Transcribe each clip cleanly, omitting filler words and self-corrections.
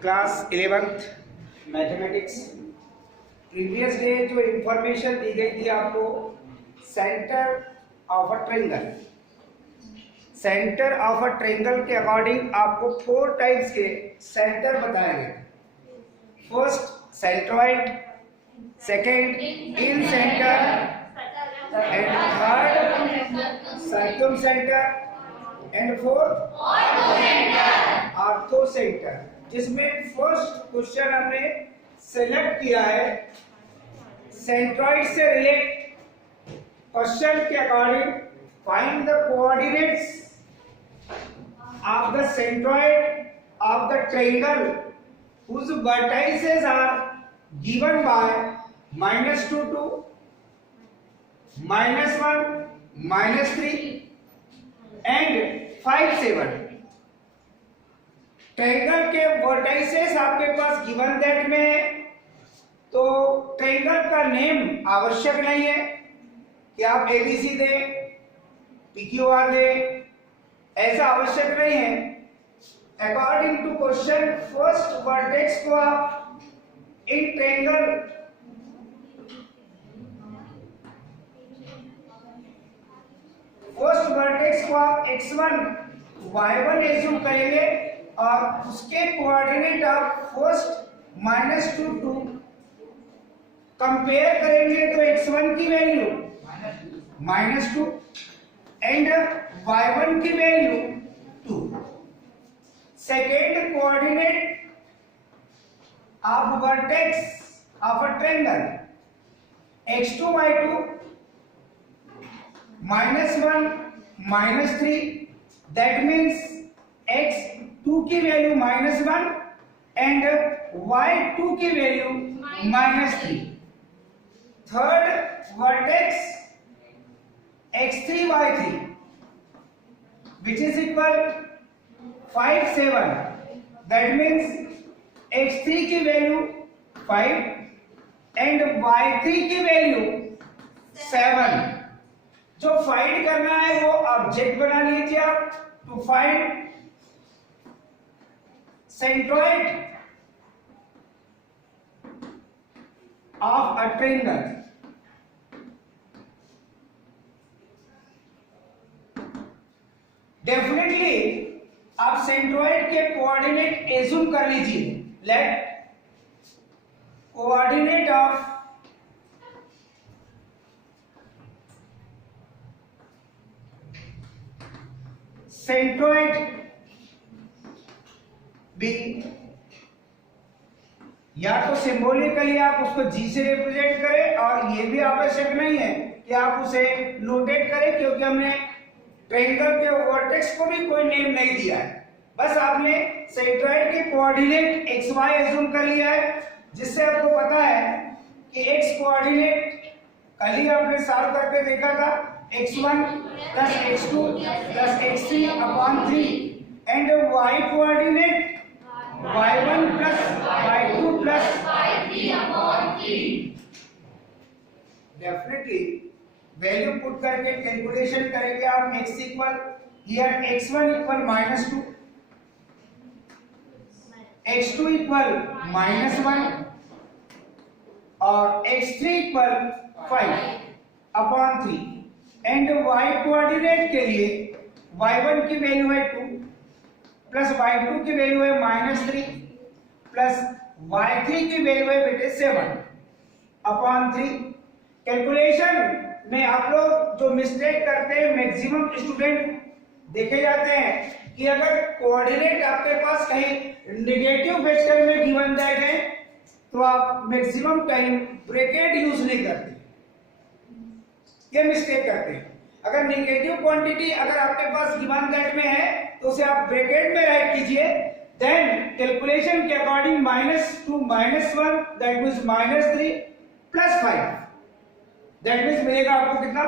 Class 11th mathematics. Previous day जो information दी गई थी आपको centre of a triangle, centre of a triangle के अकॉर्डिंग आपको 4 टाइप्स के सेंटर बताए गए। First centroid, second in centre and third circum centre and fourth ortho centre. जिसमें फर्स्ट क्वेश्चन हमने सेलेक्ट किया है सेंट्रॉइड से रिलेट। क्वेश्चन के according find the coordinates of the centroid of the triangle whose vertices are given by -2 to -1, -3 and 5, 7। Triangle के vertices आपके पास given that में है, तो ट्रायंगल का नेम आवश्यक नहीं है कि आप एबीसी दें, पीक्यूआर दें, ऐसा आवश्यक नहीं है। According to question first vertex को आप इन ट्रायंगल फर्स्ट वर्टेक्स को आप x1 y1 एज्यूम करेंगे और उसके कोऑर्डिनेट आप फर्स्ट -2 टू कंपेयर करेंगे तो x1 की वैल्यू -2 एंड y1 की value 2। Second coordinate of vertex of a triangle x2 y2 -1 -3, that means x2 की वैल्यू -1 एंड y2 की value -3। Third vertex x3 y3 which is equal 5 7, that means x3 की value 5 and y3 की value 7। जो find करना है वो object बना लीजिए आप। To find centroid of a triangle, definitely आप सेंट्रॉइड के कोऑर्डिनेट एज्यूम कर लीजिए। Let coordinate of centroid be, या तो सिंबॉलिकली आप उसको जी से रिप्रेजेंट करें और ये भी आवश्यक नहीं है कि आप उसे नोटेट करें, क्योंकि हमने ट्रायंगल के वर्टेक्स को भी कोई नेम नहीं दिया है। बस आपने सेंट्रॉइड के कोऑर्डिनेट xy एज्यूम कर लिया है, जिससे आपको पता है कि x कोऑर्डिनेट कल ही आपने सॉल्व करके देखा था x1 + x2 + x3 upon 3 and y coordinate y1 + y2 + y3 upon 3। Definitely value put करके कैलकुलेशन करेंगे आप। x equal here x1 equal -2, x2 equal -1 और x3 equal 5 upon 3 and y coordinate के लिए y1 की वैल्यू है 2 प्लस y2 की value है -3 प्लस y3 की वैल्यू है बेटे 7 अपॉन 3। कैलकुलेशन में आप लोग जो मिस्टेक करते हैं, मैक्सिमम स्टूडेंट देखे जाते हैं कि अगर कोऑर्डिनेट आपके पास कहीं नेगेटिव वेक्टर में गिवन दैट है तो आप मैक्सिमम टाइम ब्रैकेट यूज नहीं करते, ये मिस्टेक करते हैं। अगर नेगेटिव क्वांटिटी अगर आपके पास गिवन दैट में है तो उसे आप ब्रैकेट में राइट कीजिए, देन कैलकुलेशन के according -2 -1 that means -3 plus 5 that means मिलेगा आपको कितना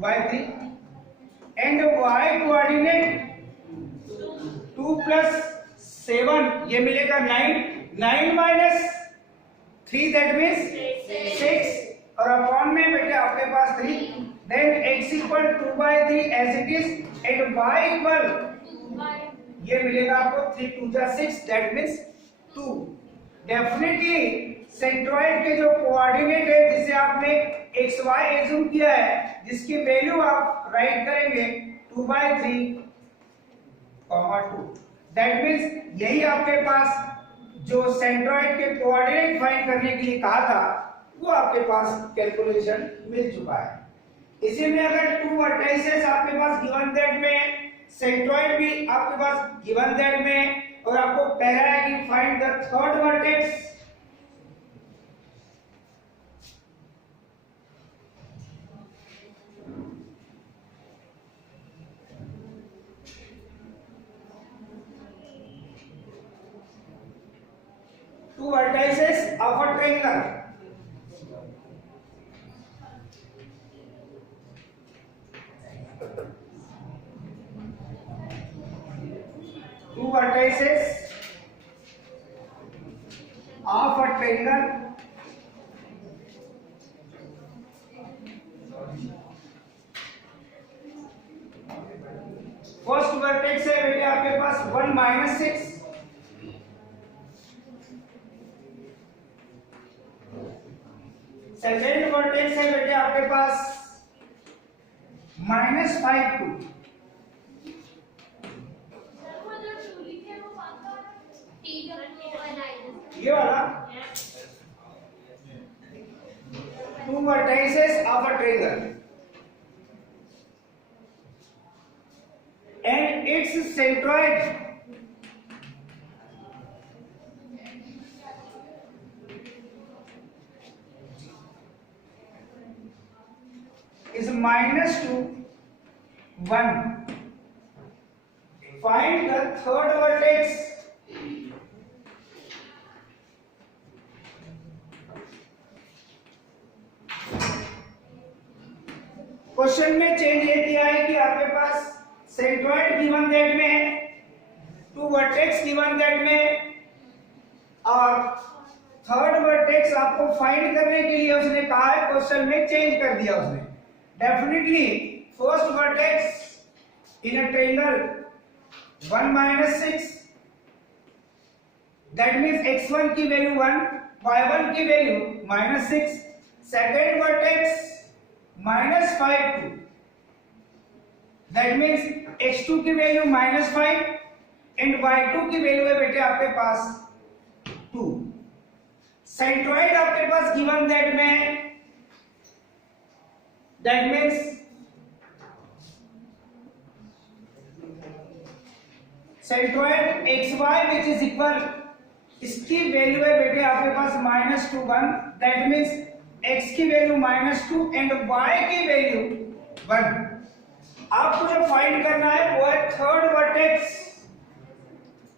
2/3 एंड y कोऑर्डिनेट 2 + 7 ये मिलेगा 9 9 - 3 दैट मीन्स 6 और अपॉन में बेटे आपके पास 3, then x equal 2/3 as it is and y equal ये मिलेगा आपको 3 2 जा 6 दैट मीन्स 2। डेफिनेटली सेंट्रॉइड के जो कोऑर्डिनेट है जिसे आपने xy एज्यूम किया है, जिसकी वैल्यू आप राइट करेंगे 2/3, 2 दैट मीन्स यही आपके पास जो सेंट्रॉइड के कोऑर्डिनेट फाइंड करने के लिए कहा था वो आपके पास कैलकुलेशन मिल चुका है। इसी में अगर 2 वर्टिसेस आपके पास गिवन दैट में, सेंट्रॉइड भी आपके पास गिवन दैट में, और आपको कह रहा है कि find the third vertex, two vertices of a triangle. Two vertices of a triangle. First vertex है बेटे आपके पास 1 - 6, सेकेंड वर्टेक्स है बेटे आपके पास -5 2, ये वाला 2 vertices of a triangle and its centroid is -2 1. Find the third vertex. Question में change ये दिया है कि आपके पास सेंट्रॉइड गिवन दैट में है, 2 वर्टेक्स गिवन दैट में, और थर्ड वर्टेक्स आपको फाइंड करने के लिए उसने कहा है, क्वेश्चन में चेंज कर दिया उसने। Definitely first vertex in a triangle 1 - 6 that means x1 की वैल्यू 1, y1 की value -6, second vertex -5 2 that means x2 की वैल्यू -5 एंड y2 की वैल्यू है बेटे आपके पास 2। सेंट्रॉइड आपके पास गिवन दैट में, that means centroid xy which is equal, इसकी वैल्यू है बेटे आपके पास -2 1 दैट मींस x की वैल्यू -2 एंड y की वैल्यू 1। आपको जो फाइंड करना है वो है third vertex.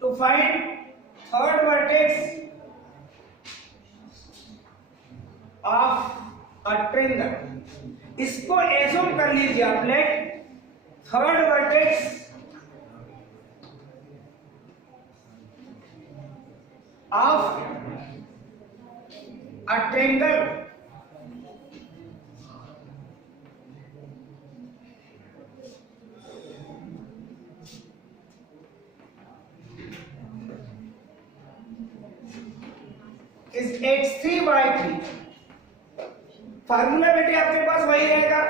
To find third vertex of a triangle, इसको एज्यूम कर लीजिए आप, let third vertex of a triangle is x3/3। Formula बेटे आपके पास वही रहेगा,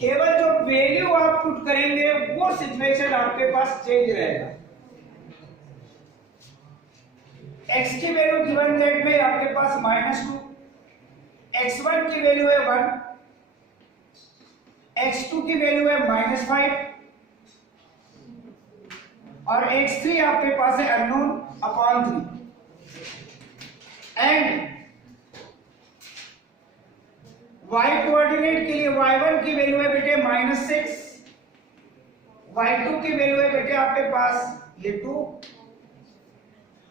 केवल जो वैल्यू आप पुट करेंगे वो सिचुएशन आपके पास चेंज रहेगा। x की वैल्यू गिवन दैट में आपके पास -2, x1 की वैल्यू है 1, x2 की वैल्यू है -5 और x3 आपके पास है unknown upon 3 and y coordinate के लिए y1 की वैल्यू है बेटे -6, y2 की वैल्यू है बेटे आपके पास ये 2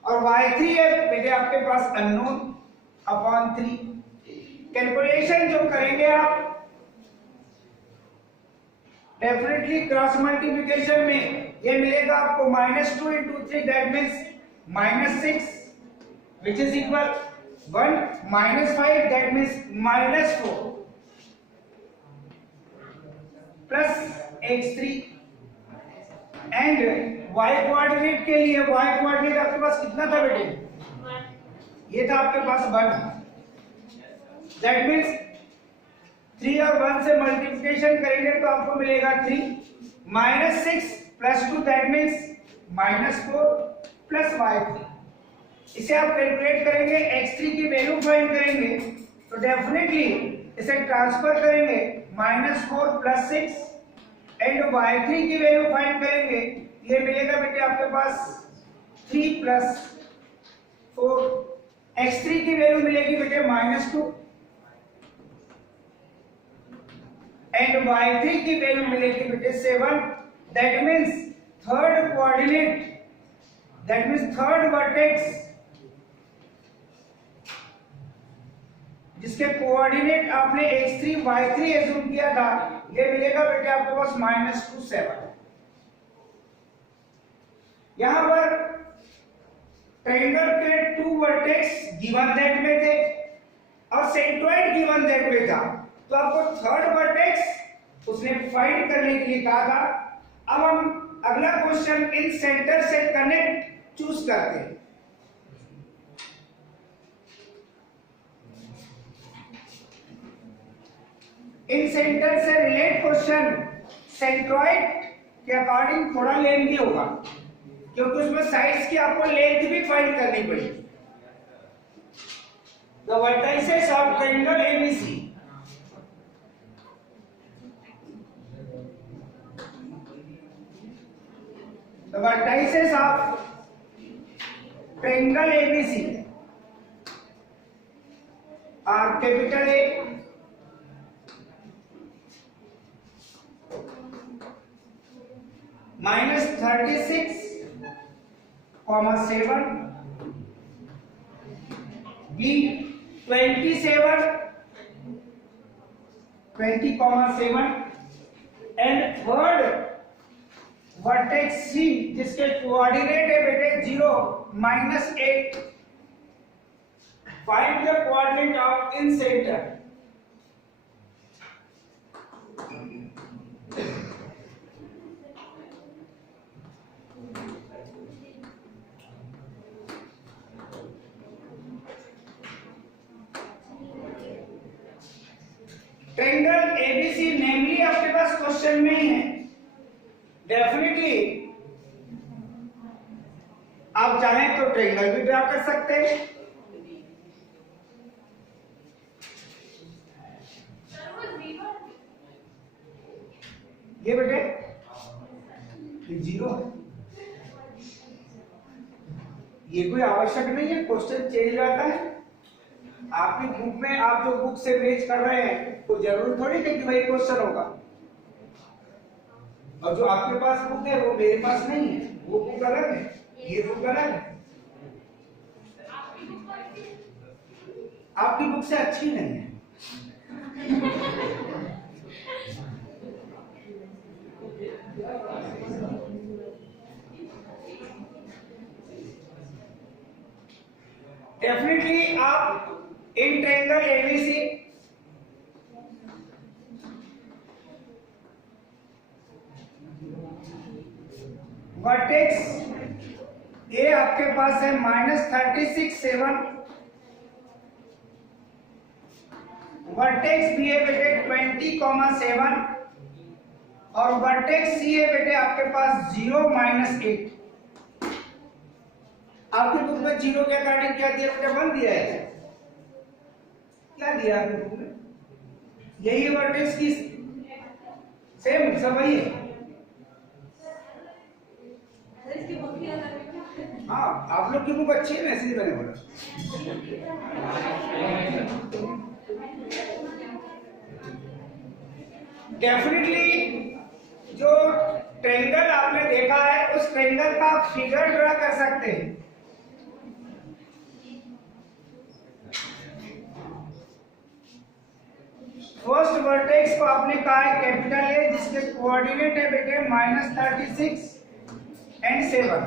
और y3 है बेटे आपके पास अननोन अपॉन 3। कैलकुलेशन जो करेंगे आप डेफिनेटली क्रॉस मल्टीप्लिकेशन में ये मिलेगा आपको -2 × 3 that means -6 which is equal 1 -5 that means -4 plus x3 and y coordinate के लिए y कोऑर्डिनेट आपके पास कितना था बेटे? ये था आपके पास 1 दैट मीन्स 3 और 1 से मल्टीप्लिकेशन करेंगे तो आपको मिलेगा 3 -6 + 2 दैट मीन्स -4 प्लस y3। इसे आप कैलकुलेट करेंगे x3 की वैल्यू फाइंड करेंगे तो डेफिनेटली इसे ट्रांसफर करेंगे -4 + 6 एंड y3 की वैल्यू फाइंड करेंगे ये मिलेगा बेटे आपके पास 3 + 4 x3 की वैल्यू मिलेगी बेटे -2 एंड y3 की वैल्यू मिलेगी बेटे 7 that means third coordinate that means third vertex जिसके कोऑर्डिनेट आपने x3 y3 एज्यूम किया था ये मिलेगा बेटे आपके पास -2 7। यहां पर ट्रायंगल के 2 वर्टेक्स गिवन दैट में थे और सेंट्रॉइड गिवन दैट में था तो आपको थर्ड वर्टेक्स उसने फाइंड करने के लिए कहा था। अब हम अगला क्वेश्चन इन सेंटर से कनेक्ट चूज करते हैं। इन सेंटर से रिलेट क्वेश्चन सेंट्रॉइड के अकॉर्डिंग थोड़ा लेंथी होगा क्योंकि उसमें साइड्स की आपको लेंथ भी फाइंड करनी पड़ेगी। The vertices of triangle ABC the vertices of triangle ABC are capital A, -36, 7, B 27, 20, 7 and third vertex C जिसके कोऑर्डिनेट है बेटे 0 -8 find the coordinate of in centre. Triangle ABC नेमली आपके पास क्वेश्चन में ही है। डेफिनेटली आप चाहें तो ट्रायंगल भी ड्रा कर सकते हैं। ये बेटे ये 0 है, ये कोई आवश्यक नहीं है, क्वेश्चन चेंज रहता है। आपकी बुक में आप जो बुक से मैच कर रहे हैं तो जरूर थोड़ी है कि वही क्वेश्चन होगा और जो आपके पास बुक है वो मेरे पास नहीं है, वो बुक अलग है, ये बुक अलग है। आपकी बुक से अच्छी नहीं है। डेफिनेटली आप इन ट्रायंगल एबीसी वर्टेक्स ए आपके पास है -36, 7, वर्टेक्स बी है बेटे 20, 7 और वर्टेक्स सी है बेटे आपके पास 0, -8। आपकी बुक में 0 के अकॉर्डिंग क्या दिया बेटे? 1 दिया है। क्या दिया आपकी बुक में? यही है वर्टेक्स की, सेम सब वही है। हाँ, आप लोग की बुक अच्छी है ना, इसलिए मैंने बोला। डेफिनेटली जो ट्रायंगल आपने देखा है उस ट्रायंगल का आप फिगर ड्रा कर सकते हैं। फर्स्ट वर्टेक्स को आपने कहा है कैपिटल ए जिसके कोऑर्डिनेट है बेटे -36 एंड 7।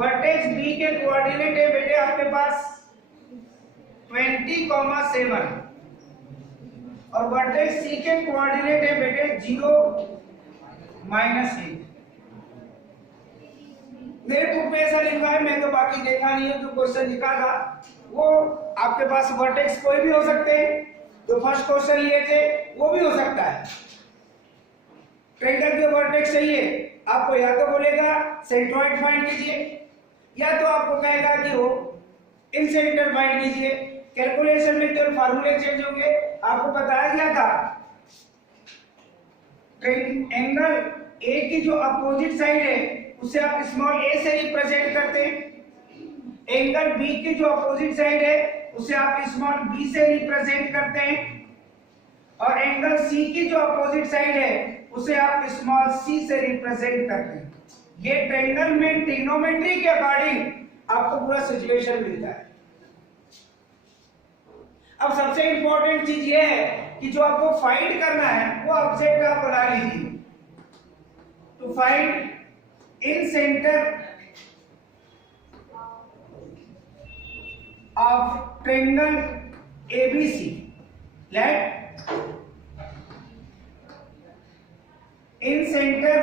वर्टेक्स बी के कोऑर्डिनेट है बेटे आपके पास 20,7 और वर्टेक्स सी के कोऑर्डिनेट है बेटे 0 -8। मेरे बुक में ऐसा लिखा है, मैं तो बाकी देखा नहीं है, जो क्वेश्चन लिखा था वो आपके पास वर्टेक्स कोई भी हो सकते हैं। जो फर्स्ट क्वेश्चन लिए थे वो भी हो सकता है। ट्रायंगल के वर्टेक्स चाहिए आपको, या तो बोलेगा सेंट्रोइड फाइंड कीजिए, या तो आपको कहेगा कि वो इन सेंटर फाइंड कीजिए। कैलकुलेशन में केवल फार्मूले चेंज होंगे। आपको बताया गया था एंगल ए की जो अपोजिट साइड है उसे आप स्मॉल ए से रिप्रेजेंट करते हैं, एंगल बी की जो अपोजिट साइड है उसे आप स्मॉल बी से रिप्रेजेंट करते हैं, और एंगल सी की जो अपोजिट साइड है उसे आप स्मॉल सी से रिप्रेजेंट करते हैं। ये ट्रायंगल में ट्रिग्नोमेट्री के अकॉर्डिंग आपको पूरा सिचुएशन मिलता है। अब सबसे इंपॉर्टेंट चीज ये है कि जो आपको फाइंड करना है वो ऑब्जेक्ट आप बना लीजिए। To find incentre of triangle ABC, let in center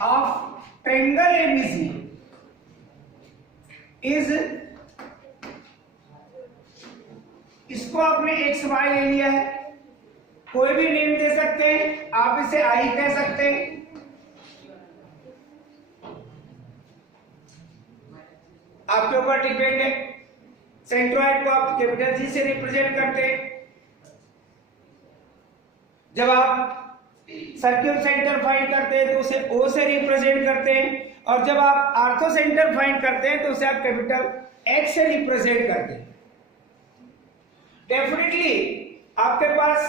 of triangle ABC is, इसको आपने एक्स वाई ले लिया है, कोई भी नेम दे सकते हैं, आप इसे आई कह सकते हैं। आपके ऊपर डिपेंड है। सेंट्रोइड को आप कैपिटल जी से रिप्रेजेंट करते हैं। जब आप सर्किल सेंटर फाइंड करते हैं तो उसे ओ से रिप्रेजेंट करते हैं, और जब आप आर्थो सेंटर फाइंड करते हैं तो उसे आप कैपिटल एक्स से रिप्रेजेंट करते हैं। डेफिनेटली आपके पास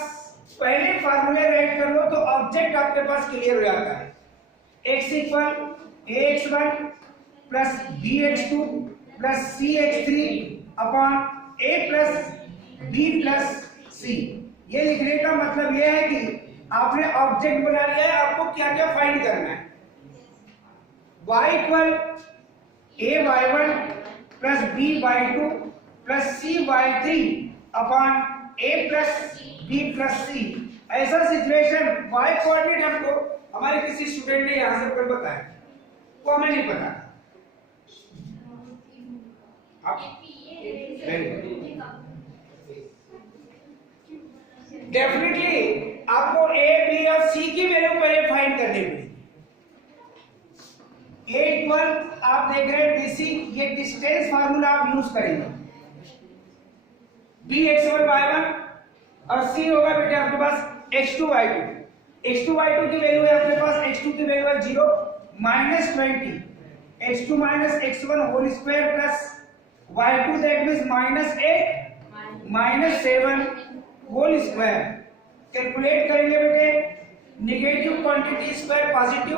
पहले फार्मूले राइट कर लो तो ऑब्जेक्ट आपके पास क्लियर हो जाता है। x equal ax1 plus bx2 plus cx3 upon a plus b plus c। ये लिखने का मतलब ये है कि आपने ऑब्जेक्ट बना लिया है, आपको क्या क्या फाइंड करना है। y equal ay1 plus by2 plus cy3 upon a plus b plus c। ऐसा सिचुएशन y कोऑर्डिनेट हमको हमारे किसी स्टूडेंट ने यहां से कर बताया, वो हमें नहीं पता। डेफिनेटली आपको a, b और c की वैल्यू पहले फाइंड करनी पड़ेगी। a इक्वल आप देख रहे हैं dc, ये डिस्टेंस फार्मूला आप यूज करेंगे। b x1 y1 और c होगा बेटे आपके पास x2 y2। x2 y2 की वैल्यू है आपके पास, x2 की वैल्यू है 0 -20, x2 minus x1 whole square plus y2 that means -8 -7 whole square. Calculate करेंगे बेटे, negative quantity square positive,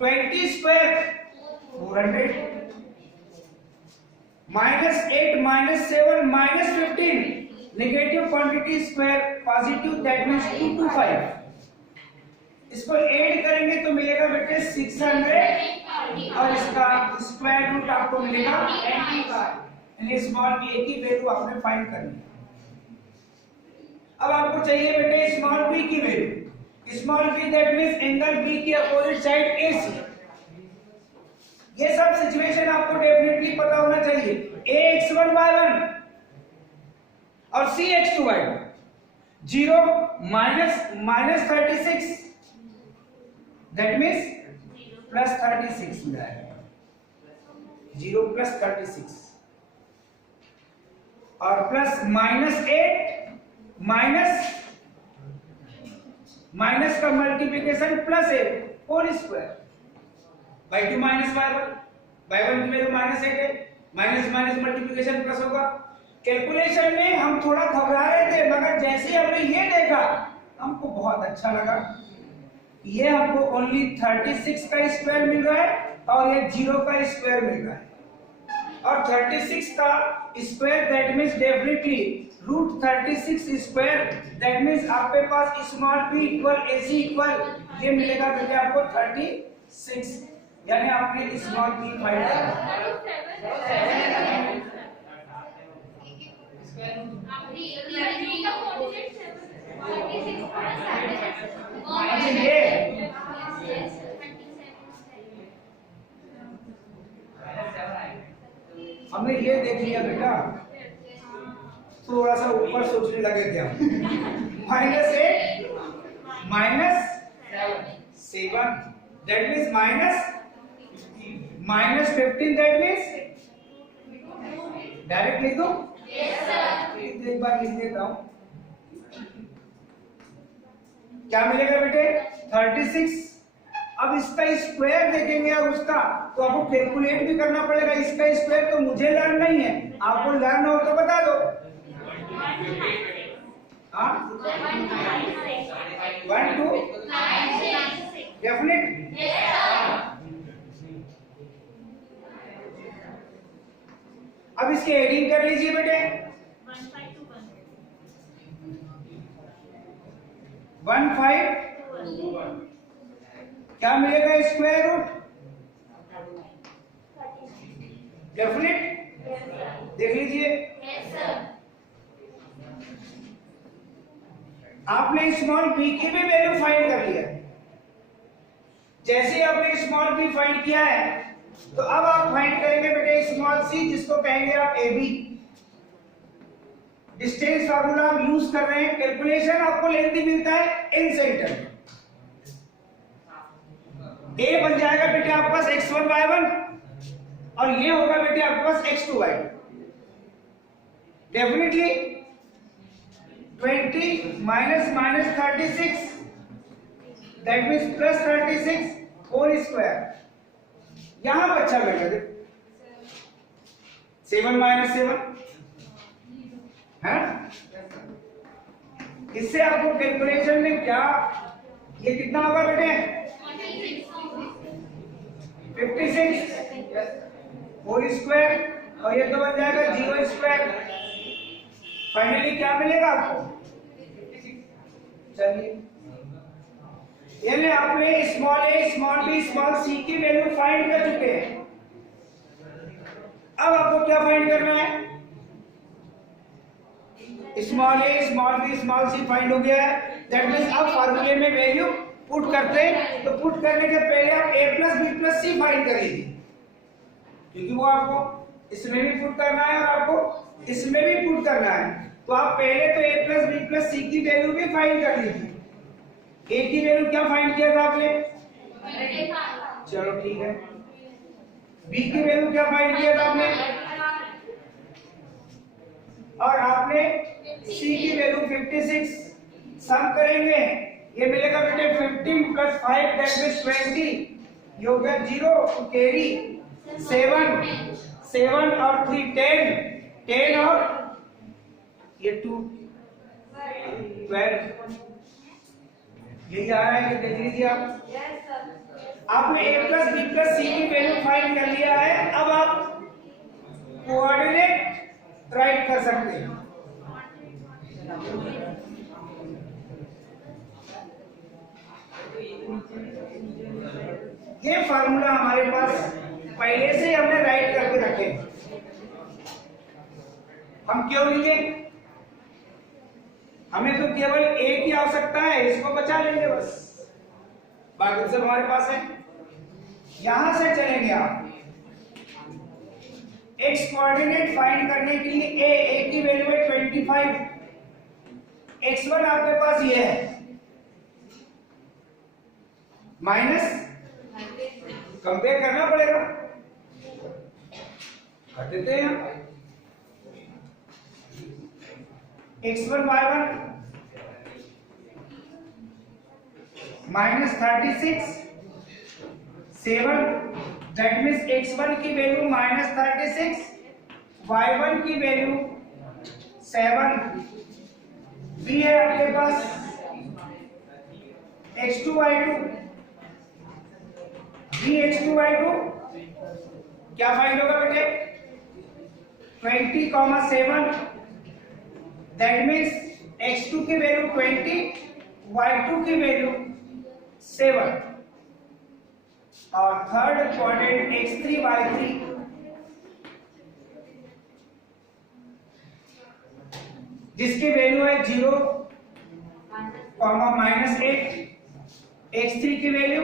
20 square 400, -8 -7 -15 negative quantity square positive that means 225। इसको ऐड करेंगे तो मिलेगा बेटे 600 और इसका स्क्वायर रूट आपको मिलेगा 85। यानी स्मॉल a की वैल्यू आपने फाइंड करनी है। अब आपको चाहिए बेटे स्मॉल b की value. Small b that means angle b की अपोजिट साइड AC। ये सब सिचुएशन आपको डेफिनेटली पता होना चाहिए। ax1 y1 और cx2 y2 0 -36 दैट मींस +36 मिला है, 0 +36 और प्लस -8 माइनस का multiplication +8 whole square y2 minus y1 की वैल्यू -8 है, माइनस मल्टीप्लिकेशन प्लस होगा। कैलकुलेशन में हम थोड़ा घबरा रहे थे, मगर जैसे हमने ये देखा हमको बहुत अच्छा लगा। ये हमको ओनली 36 का स्क्वायर मिल रहा है और ये 0 का स्क्वायर मिल रहा है, और 36 का square that means definitely √36 square that means आपके पास small p equal ac equal ये मिलेगा बेटे आपको 36। 6, यानी आपने स्मॉल p फाइंड किया। ये हमने ये देख लिया बेटा, थोड़ा सा ऊपर सोचने लगे थे हम। -8 -7, that means -15, that means direct लिख दो। एक बार लिख देता हूं, क्या मिलेगा बेटे 36। अब इसका स्क्वायर देखेंगे और उसका, तो आपको कैलकुलेट भी करना पड़ेगा। इसका स्क्वायर तो मुझे लर्न नहीं है, आपको लर्न हो तो बता दो। 1 2 डेफिनेट। अब इसकी एडिंग कर लीजिए बेटे। 1 5 क्या मिलेगा स्क्वायर रूट डेफिनेट। देख लीजिए, आपने स्मॉल p की भी वैल्यू फाइंड कर लिया। जैसे आपने स्मॉल p फाइंड किया है, तो अब आप फाइंड करेंगे बेटे स्मॉल c, जिसको कहेंगे आप ab। डिस्टेंस फार्मूला हम यूज कर रहे हैं। कैलकुलेशन आपको लेंथी मिलता है इन सेंटर। a बन जाएगा बेटे आपके पास x1 y1, और ये होगा बेटे आपके पास x2 y2। Definitely 20 -36, that means +36 whole square. यहां बच्चा बेटा 7 -7 है। इससे आपको कैलकुलेशन में क्या, ये कितना होगा बेटे 56 होल स्क्वायर, और ये तो बन जाएगा 0 स्क्वायर। फाइनली क्या मिलेगा आपको, चलिए यानी आपने small a small b small c की वैल्यू फाइंड कर चुके हैं। अब आपको क्या फाइंड करना है, small a small b small c find हो गया है। दैट मींस अब फार्मूले में वैल्यू पुट करते हैं, तो पुट करने के पहले आप a + b + c फाइंड कर लीजिए, क्योंकि वो आपको इसमें भी पुट करना है और आपको इसमें भी पुट करना है। तो आप पहले तो a + b + c की वैल्यू भी फाइंड कर लीजिए। a की वैल्यू क्या फाइंड किया था आपने, चलो ठीक है। b की वैल्यू क्या फाइंड किया था आपने, और आपने c की वैल्यू 56। सम करेंगे, ये मिलेगा बेटे 15 + 5 दैट मींस 20, ये हो गया 0 टू कैरी 7 और 3 10 और ये 2 12। यही आ रहा है कि देख लीजिए आप। आपने a + b + c की वैल्यू फाइंड कर लिया है। अब आप कोऑर्डिनेट राइट कर सकते हैं। ये फार्मूला हमारे पास पहले से हमने राइट करके रखे। हम क्यों लिखे, हमें तो केवल a की आवश्यकता है, इसको बचा लेंगे बस, बाकी सब हमारे पास है। यहां से चलेंगे आप x कोऑर्डिनेट फाइंड करने के लिए a की वैल्यू है 25, x1 आपके पास ये है माइनस, कंपेयर करना पड़ेगा, कर देते हैं x1 y1 -36 7, that means x1 की वैल्यू -36, y1 की वैल्यू 7, b है आपके पास x2 y2, b x2 y2 क्या फाइंड होगा बेटे 20,7, दैट मींस x2 की वैल्यू 20, y2 की वैल्यू 7। और थर्ड क्वाड्रेंट x3y3 जिसकी वैल्यू है 0, -8, x3 की वैल्यू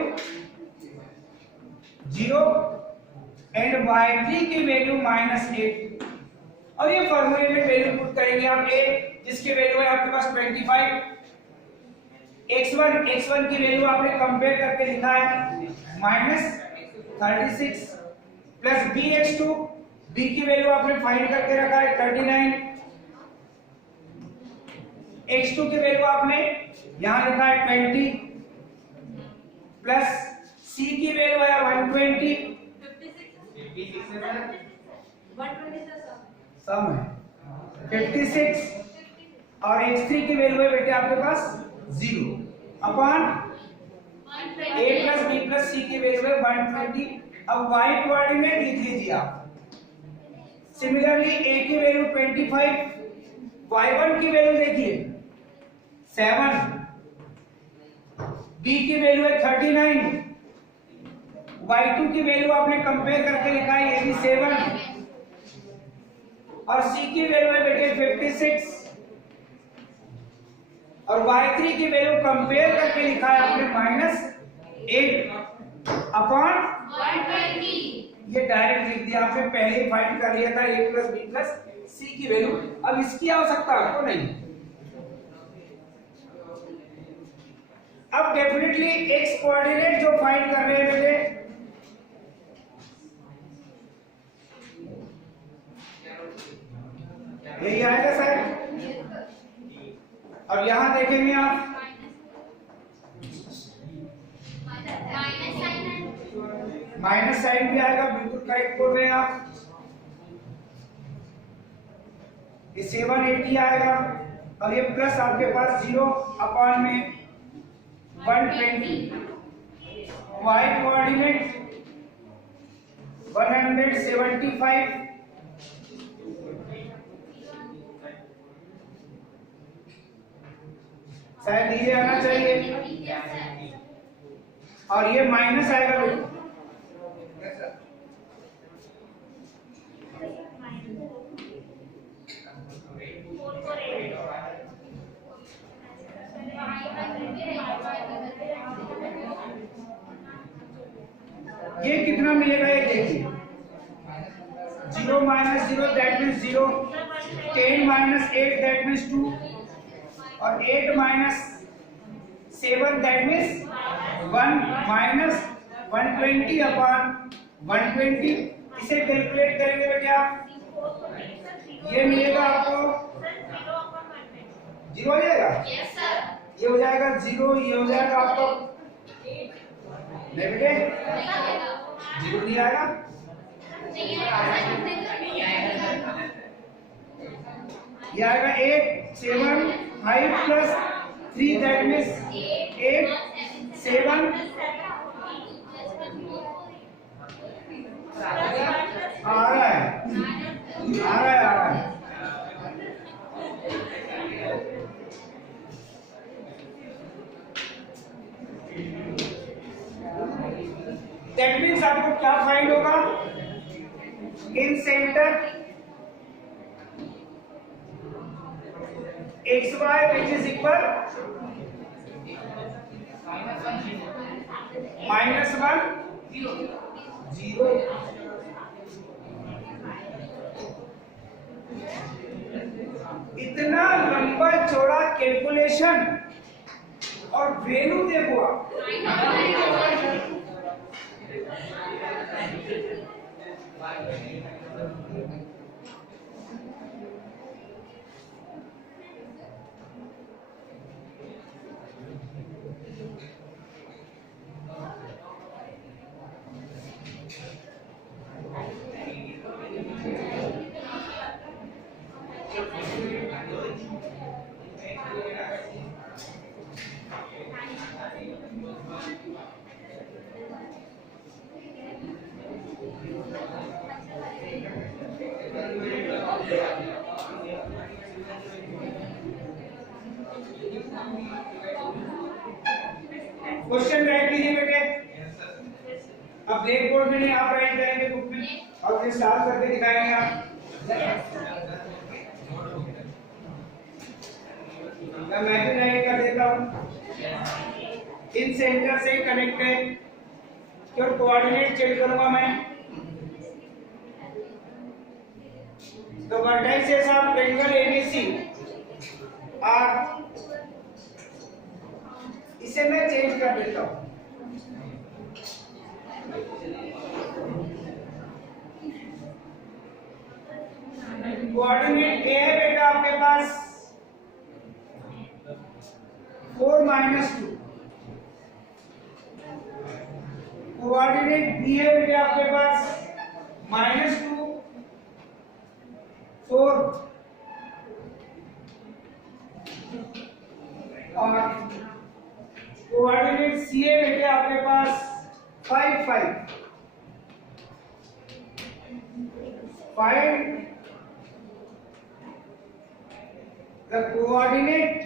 0 एंड y3 की वैल्यू -8। और ये फॉर्मूले में वैल्यू पुट करेंगे आप a जिसकी वैल्यू है आपके पास 25, x1 की वैल्यू आपने कंपेयर करके लिखा है -36 प्लस bx2, b की वैल्यू आपने फाइंड करके रखा है 39, x2 की वैल्यू आपने यहां लिखा है 20 प्लस c की वैल्यू है 120, 126 सम है 56 और x3 की वैल्यू है बेटे आपके पास 0 upon a plus b plus c की वैल्यू है 120। अब y कोऑर्डिनेट लिख लीजिए आप। सिमिलरली a की वैल्यू 25, y1 की वैल्यू देखिए 7, b की वैल्यू है 39, y2 की वैल्यू आपने कंपेयर करके लिखा है ये भी 7 और c की वैल्यू है बेटे 56 और y3 की वैल्यू कंपेयर करके लिखा है आपने -8 अपॉन 120। ये डायरेक्ट लिख दिया आपने, पहले ही फाइंड कर लिया था a plus b plus c की वैल्यू। अब इसकी आवश्यकता आपको नहीं। अब डेफिनेटली x कोऑर्डिनेट जो फाइंड कर रहे हैं बेटे यही आएगा सर। अब यहां देखेंगे आप माइनस साइन भी आएगा, बिल्कुल करेक्ट बोल रहे हैं आप। ये 780 आएगा और ये प्लस आपके पास 0 अपॉन में 120। y कोऑर्डिनेट 175 शायद ये आना चाहिए और ये माइनस आएगा बिल्कुल। ये कितना मिलेगा ये देखिए, 0 - 0 दैट मीन्स 0, 10 - 8 दैट मीन्स 2 और 8 - 7 दैट मीन्स 1 -120 अपॉन 120। इसे कैलकुलेट करेंगे बेटे आप, ये मिलेगा आपको 0 हो जाएगा। Yes sir. ये हो जाएगा 0, ये हो जाएगा आपको नहीं बेटे 0 नहीं आएगा। ये आएगा 8 7 5 प्लस 3 दैट मीन्स 8 7 आ रहा है। दैट मीन्स आपको क्या फाइंड होगा, इन centre xy which is equal -1 0। इतना लंबा चौड़ा कैलकुलेशन और वैल्यू देखो आप। क्वेश्चन राइट कीजिए बेटे। अब ब्लैक बोर्ड में नहीं आप राइट करेंगे बुक में और फिर सॉल्व करके दिखाएंगे आप। मैं भी राइट कर देता हूँ। इन सेंटर से कनेक्ट है और कोऑर्डिनेट चेक करूंगा मैं। तो vertices of triangle ABC are, इसे मैं चेंज कर देता हूं। कोऑर्डिनेट ए है बेटा आपके पास 4 - 2, कोऑर्डिनेट बी है बेटा आपके पास -2 4, और कोऑर्डिनेट सी है बेटे आपके पास 5 5। Find the coordinate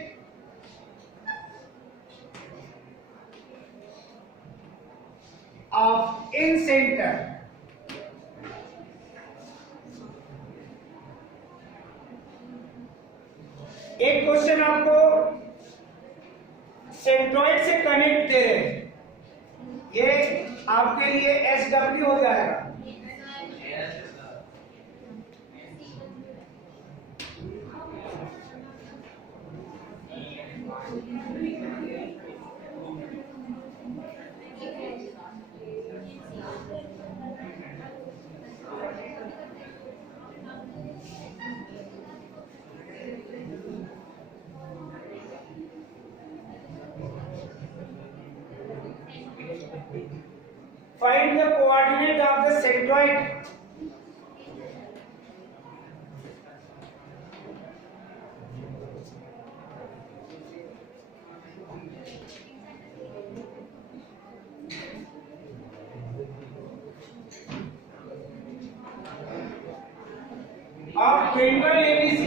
of in center एक क्वेश्चन आपको सेंट्रॉइड से कनेक्ट दे रहे हैं, ये आपके लिए SW हो जाएगा। Find the coordinate of the centroid of triangle ABC.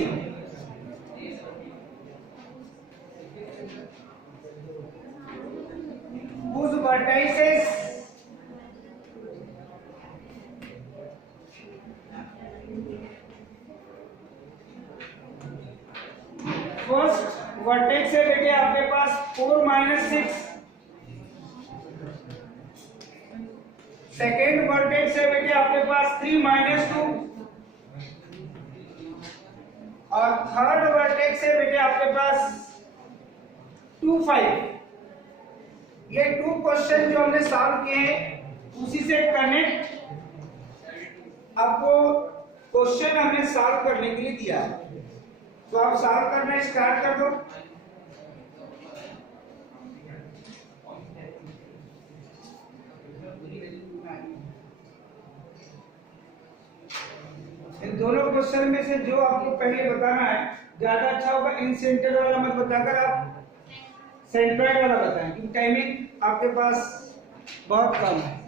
Whose vertices first vertex है बेटे आपके पास 4 - 6, सेकेंड वर्टेक्स है बेटे आपके पास 3 - 2, और थर्ड वर्टेक्स है बेटे आपके पास 2 5। ये 2 क्वेश्चन जो हमने सॉल्व किए हैं उसी से कनेक्ट आपको क्वेश्चन हमने सॉल्व करने के लिए दिया है, तो आप सॉल्व करना स्टार्ट कर दो। इन दोनों क्वेश्चन में से जो आपको पहले बताना है ज्यादा अच्छा होगा। इन सेंटर वाला मत बताकर आप सेंट्रॉइड वाला बताएं, क्योंकि टाइमिंग आपके पास बहुत कम है।